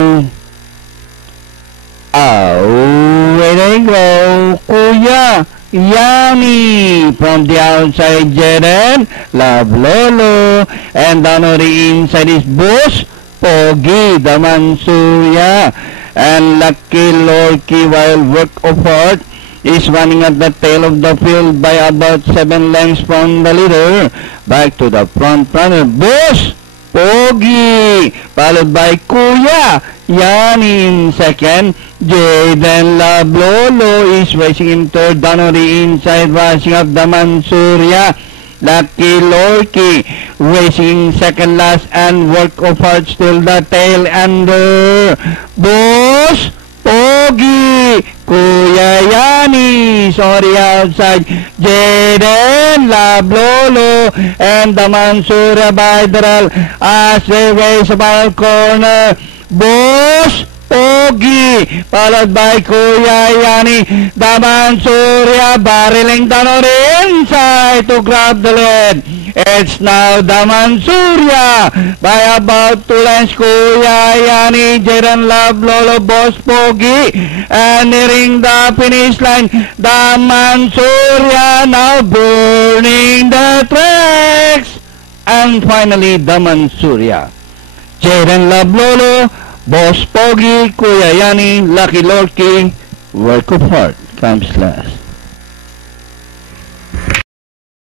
Away they go, Kuya Yanni from the outside, Jeren, Love Lolo, and down on the inside is Boss Pogi, the Mansuria, and Lucky Lorky, while Work of Art is running at the tail of the field by about 7 lengths from the leader. Back to the front runner, Boss Pogi, followed by Kuya Yanni in second. Jaden Lablolo is racing in third, down on the inside, rushing up the Mansuria. Lucky Lorky racing second last, and Work of Art still the tail under. Boss Pogi, Kuya Yanni, sorry outside, Jaden Lablolo, and the Mansuria Bideral as they race about corner. Boss Pogi, followed by Kuya Yanni, the Mansuria barreling down on the inside to grab the lead. It's now the Mansuria by about 2 lengths. Kuya Yanni, Jaden Lablolo, Boss Pogi, and nearing the finish line, the Mansuria now burning the tracks. And finally, the Mansuria, Jaden Lablolo, Boss Pogi, Kuya Yanni, Lucky Lorky, Work of Art comes last.